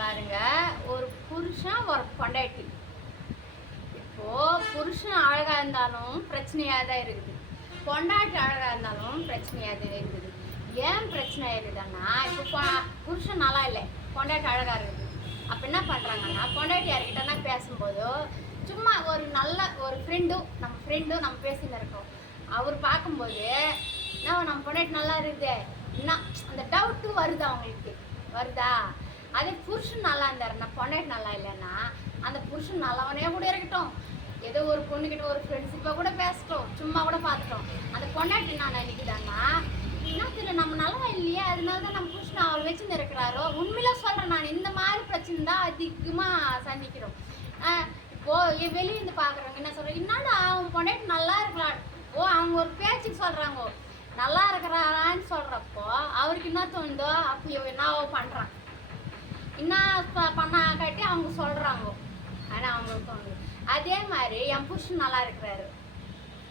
பாருங்க, ஒரு புருஷன் ஒரு பொண்டாட்டி. இப்போ புருஷன் அழகா இருந்தாலும் பிரச்சனையாக தான் இருக்குது, பொண்டாட்டி அழகா இருந்தாலும் பிரச்சனையாக தான் இருக்குது. ஏன் பிரச்சனை இருக்குதுன்னா, இப்போ புருஷன் நல்லா இல்லை, பொண்டாட்டி அழகா இருக்குது. அப்போ என்ன பண்ணுறாங்கன்னா, பொண்டாட்டி யார்கிட்டனா பேசும்போதோ சும்மா ஒரு நல்ல ஒரு ஃப்ரெண்டும் நம்ம பேசின்னு இருக்கோம். அவர் பார்க்கும்போது நம்ம பொண்டாட்டி நல்லா இருக்குது என்ன அந்த டவுட்டு வருது, அவங்களுக்கு வருதா? அதே புருஷன் நல்லா இருந்தாருன்னா, பொண்டாட்டி நல்லா இல்லைன்னா, அந்த புருஷன் நல்லவனே கூட இருக்கட்டும், ஏதோ ஒரு பொண்ணுக்கிட்ட ஒரு ஃப்ரெண்ட்ஷிப்பாக கூட பேசட்டும், சும்மா கூட பார்த்துட்டோம், அந்த பொண்டாட்டி நான் நினைக்குதாங்கன்னா என்ன தெரியல, நம்ம நல்லா இல்லையே, அதனால தான் நம்ம புருஷன் அவர் வச்சுன்னு இருக்கிறாரோ. உண்மையில சொல்கிறேன், நான் இந்த மாதிரி பிரச்சனை தான் அதிகமாக சந்திக்கிறோம். இப்போது வெளியேருந்து பார்க்குறவங்க என்ன சொல்கிறேன், என்னடா அவன் பொண்டாட்டி நல்லா இருக்கலாம், அவங்க ஒரு பேச்சுக்கு சொல்கிறாங்க நல்லா இருக்கிறாரான்னு சொல்கிறப்போ அவருக்கு என்ன தோணுதோ அப்போ என்னவோ பண்ணுறான், என்ன பண்ணா காட்டி அவங்க சொல்கிறாங்க. ஆனால் அவங்களுக்கு தோணுது. அதே மாதிரி என் புருஷன் நல்லா இருக்கிறாரு,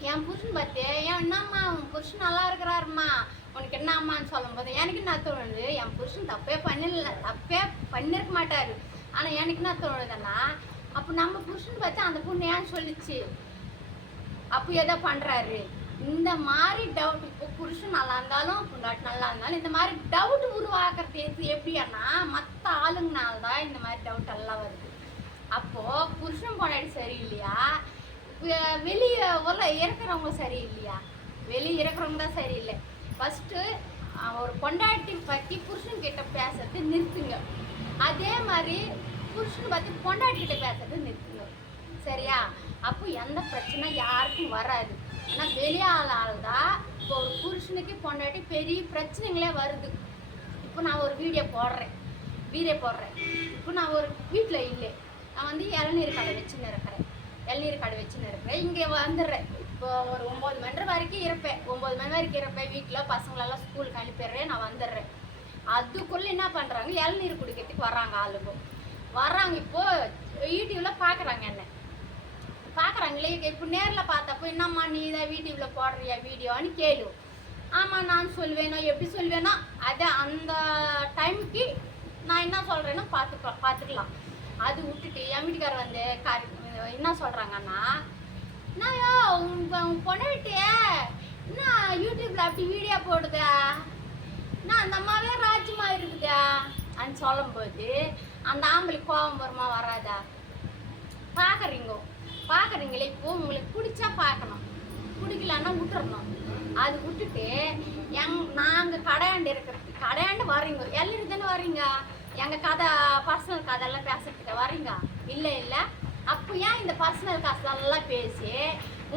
என் புருஷன் பார்த்து என்னம்மா உன் புருஷன் நல்லா இருக்கிறாருமா உனக்கு என்ன அம்மான்னு சொல்லும்போது எனக்கு என்ன தோணுது, என் புருஷன் தப்பே பண்ணிருக்க மாட்டாரு. ஆனால் எனக்கு என்ன தோணுதுன்னா, அப்போ நம்ம புருஷன் பார்த்து அந்த பொண்ணு ஏன் சொல்லிச்சு, அப்போ எதோ பண்ணுறாரு, இந்த மாதிரி டவுட். இப்போ புருஷன் நல்லா இருந்தாலும் பொண்டாட்டி நல்லா இருந்தாலும் இந்த மாதிரி டவுட் உருவாக்குறது எப்படின்னா மற்ற ஆளுங்கனால தான் இந்த மாதிரி டவுட் எல்லாம் வருது. அப்போது புருஷன் பொண்டாட்டி சரியில்லையா, வெளியே இருக்கிறவங்க சரியில்லையா? வெளியே இருக்கிறவங்க தான் சரியில்லை. ஃபஸ்ட்டு ஒரு பொண்டாட்டி பற்றி புருஷன் கிட்ட பேசுறது நிறுத்துங்க, அதே மாதிரி புருஷன் பற்றி பொண்டாட்டி கிட்ட பேசுறது நிறுத்துங்க, சரியா? அப்போ எந்த பிரச்சனை யாருக்கும் வராது. ஆனால் வெளியாளால் தான் இப்போ ஒரு புருஷனுக்கு பொண்டாட்டி பெரிய பிரச்சனைகளே வருது. இப்போ நான் ஒரு வீடியோ போடுறேன், இப்போ நான் ஒரு வீட்டில் இல்லை, நான் வந்து இளநீர் கடை வச்சுன்னு இருக்கிறேன், இங்கே வந்துடுறேன். இப்போ ஒரு 9 மணி வரைக்கும் இருப்பேன், வீட்டில் பசங்களெல்லாம் ஸ்கூலுக்கு அனுப்பிடுறேன், நான் வந்துடுறேன். அதுக்குள்ளே என்ன பண்ணுறாங்க, இளநீர் குடிக்கிறதுக்கு வர்றாங்க, இப்போது யூடியூப்பில் பார்க்குறாங்க, என்ன பார்க்குறாங்களே. இப்போ நேரில் பார்த்தப்போ என்னம்மா நீ தான் யூடியூப்பில் போடுறியா வீடியோன்னு கேளு. ஆமாம் நான் சொல்லுவேனா, எப்படி சொல்லுவேன்னா அதை அந்த டைமுக்கு நான் என்ன சொல்கிறேன்னா பார்த்துக்கலாம். அது விட்டுட்டு என் வீட்டுக்காரர் வந்து என்ன சொல்கிறாங்கன்னா, என்னையோ உன் பொண்ணுகிட்டே என்ன யூடியூப்பில் அப்படி வீடியோ போடுதா, நான் அந்த அம்மாவே ராஜ்யமாக இருக்குதா அப்படின்னு சொல்லும்போது அந்த ஆம்பளைக்கு கோபம் வருமா வராதா? பார்க்குறீங்களே. இப்போ உங்களுக்கு பிடிச்சா பார்க்கணும், பிடிக்கலன்னா விட்டுறணும். அது விட்டுட்டு நாங்கள் கடையாண்டு வர்றீங்க, எல்லாரும் தானே வர்றீங்க, எங்கள் பர்சனல் கதையெல்லாம் பேசுறதுக்கு வர்றீங்க, இல்லை. அப்போ ஏன் இந்த பர்சனல் கதையெல்லாம் பேசி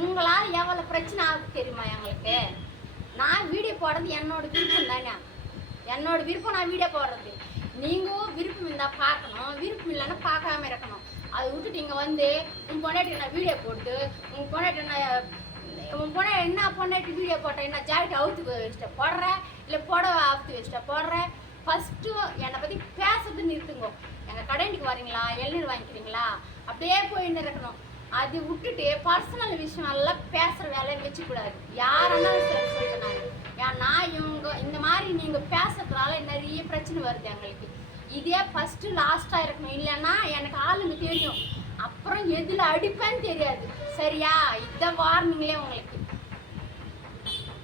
உங்களால் எவ்வளோ பிரச்சனை ஆகுது தெரியுமா எங்களுக்கு? நான் வீடியோ போடுறது என்னோட விருப்பம் தானே, என்னோட விருப்பம் நான் வீடியோ போடுறது. நீங்களும் விருப்பம் இருந்தால் பார்க்கணும், விருப்பம் இல்லைன்னா பார்க்காம இருக்கணும். அதை விட்டுட்டு இங்கே வந்து உன் பொண்டாட்டி நான் வீடியோ போட்டு உன் பொண்டாட்டி என்ன பொண்டாட்டி வீடியோ போட்டேன், என்ன ஜாக்கெட் அவுத்து வச்சுட்ட போடுற, இல்லை புடவ அவுத்து வச்சுட்ட போடுற. ஃபஸ்ட்டு என்னை பற்றி பேசுறது நிறுத்துங்க. எங்கள் கடைக்கு வரீங்களா, இளநீர் வாங்கிக்கிறீங்களா, அப்படியே போயின்னு இருக்கணும். அது விட்டுட்டு பர்சனல் விஷயம் எல்லாம் பேசுகிற வேலையை வச்சுக்கூடாது. யாரெல்லாம் சொல்லிட்டு ஏன்னா இந்த மாதிரி நீங்கள் பேசுறதுனால நிறைய பிரச்சனை வருது எங்களுக்கு. இதே ஃபஸ்ட்டு லாஸ்ட்டாக இருக்கணும், இல்லைன்னா எனக்கு ஆளுங்க தெரியும், அப்புறம் எதில் அடிப்பேன்னு தெரியாது, சரியா? இதை வார்னிங்களே உங்களுக்கு.